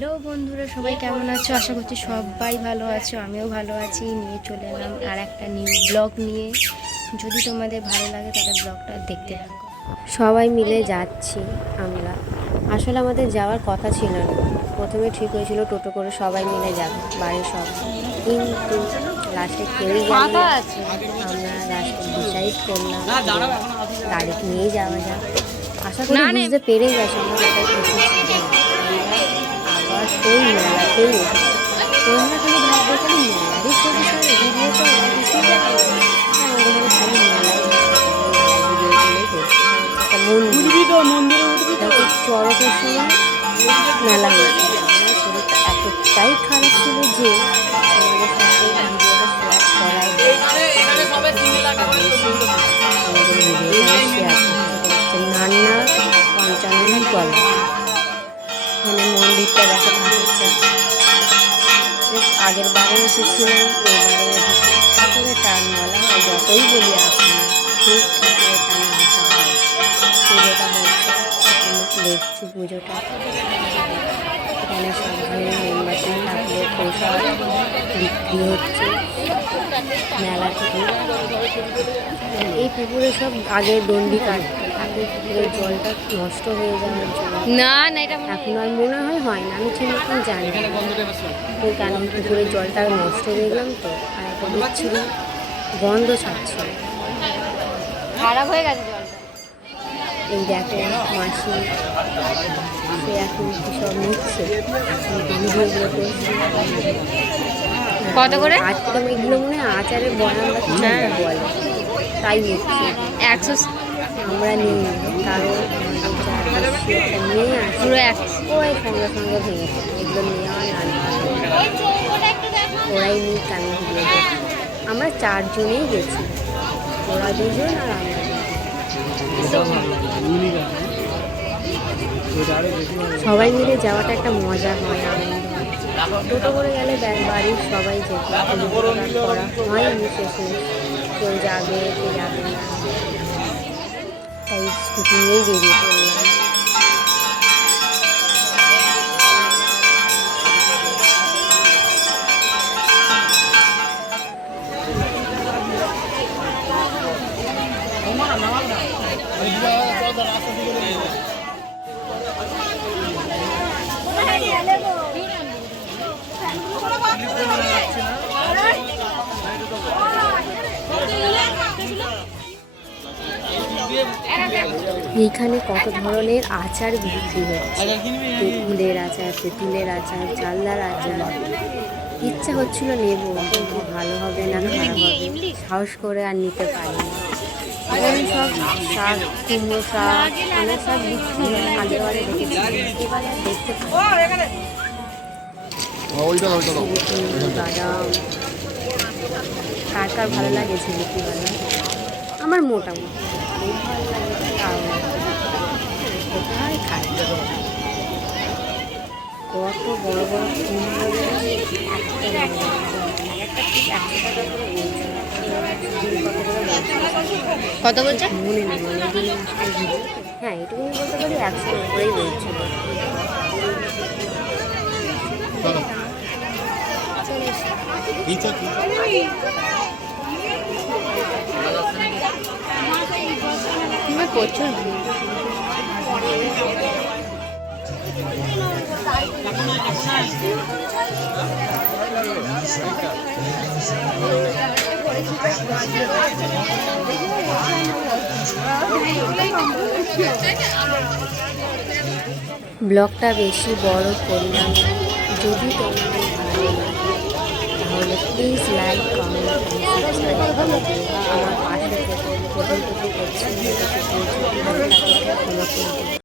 Hello বন্ধুরা সবাই কেমন আছো? আশা করছি সবাই ভালো আছো আমিও ভালো আছি। নিয়ে চলে এলাম আর একটা নিউ ব্লগ নিয়ে। যদি তোমাদের ভালো লাগে তাহলে ব্লগটা দেখতে থাকো। সবাই মিলে যাচ্ছি আমরা। আসলে আমাদের যাওয়ার কথা ছিল না। প্রথমে ঠিক হয়েছিল টোটো করে সবাই মিলে যাবে বাড়ির সব। কিন্তু লাস্টে কেউই যাবে আমরা লাস্টে ডিসাইড করলাম গাড়ি নিয়েই যাওয়া যাক। আশা করি বুঝতে পেরে গেছে আমরা কোথায় সেই মেলাতেই এসেছি তোমরা খালি ভাববে খালি মেলারই ছবি সরে ভিডিও তো আমাদের খালি মন্দির চড়কের সময় মেলা হয়েছে। আমার শরীরটা এতটাই খারাপ ছিল যে আমাদের সাথে ভিডিওটা শেয়ার এখানে মন্দিরটা দেখা ঠাকুরটা আগের বারে এসেছিলাম, এবারে এসেছি। ঠাকুরের টান বলা হয়, যতই বলি আপনার, ঠিক ঠাকুরের টানে আসা পুজোটা হচ্ছে দেখছি পুজোটা। এখানে সব মোমবাতি, ঠাকুরের প্রসাদ বিক্রি হচ্ছে। মেলা থেকে। এই পুকুরে সব আগে দণ্ডি কাটতো। জলটা নষ্ট হয়ে যাওয়ার জন্য না না এটা এখন আর মনে হয় হয় না আমি ঠিক মতন জানি না। ওই কারণ পুকুরের জলটা নষ্ট হয়ে গেলাম তো আর একটা দিচ্ছিল গন্ধ ছাড়ছিল খারাপ হয়ে গেছে জলটা। এই দেখো মাসি সে এখন সব নিচ্ছে? কত করে? আজকে এগুলো মনে হয় আচারের বয়ান হ্যাঁ। বলে তাই নিচ্ছে। একশো আমরা নিই কারণ নিয়ে পুরো এক সঙ্গে সঙ্গে ভেঙেছে এগুলো নেওয়া না ওরাই নিই করছে। আমরা চারজনেই গেছি। ওরা দুজন আর আমরা সবাই মিলে যাওয়াটা একটা মজা হয়, আনন্দ। টোটো করে গেলে বাড়ির সবাই যেত করা হয়নি শেষে কেউ যাবে কেউ যাবে না। তাই স্কুটি নিয়েই বেরিয়ে পড়লাম এইখানে কত ধরনের আচার বিক্রি হচ্ছে? তেঁতুলের আচার তেঁতুলের আচার চালদার আচার। ইচ্ছা হচ্ছিল নেব কিন্তু ভালো হবে না খারাপ হবে। সাহস করে আর নিতে পারি এখানে সব শাক কুমড়ো শাক অনেক শাক বিক্রি দেখেছি এবারে দেখতে বাদাম। কার কার ভালো লাগে জিলিপি বাদাম? আমার মোটামুটি কত বড় বড় বলছিল। কত বলছে মনে নেই মানে। হ্যাঁ এটুকুনি বলতে পারি একশো উপরেই বলছিল দাও। প্রচুর ব্লগটা বেশি বড় করলাম যদি তোমাদের তাহলে প্লিজ লাইক কমেন্ট আমার পাশে।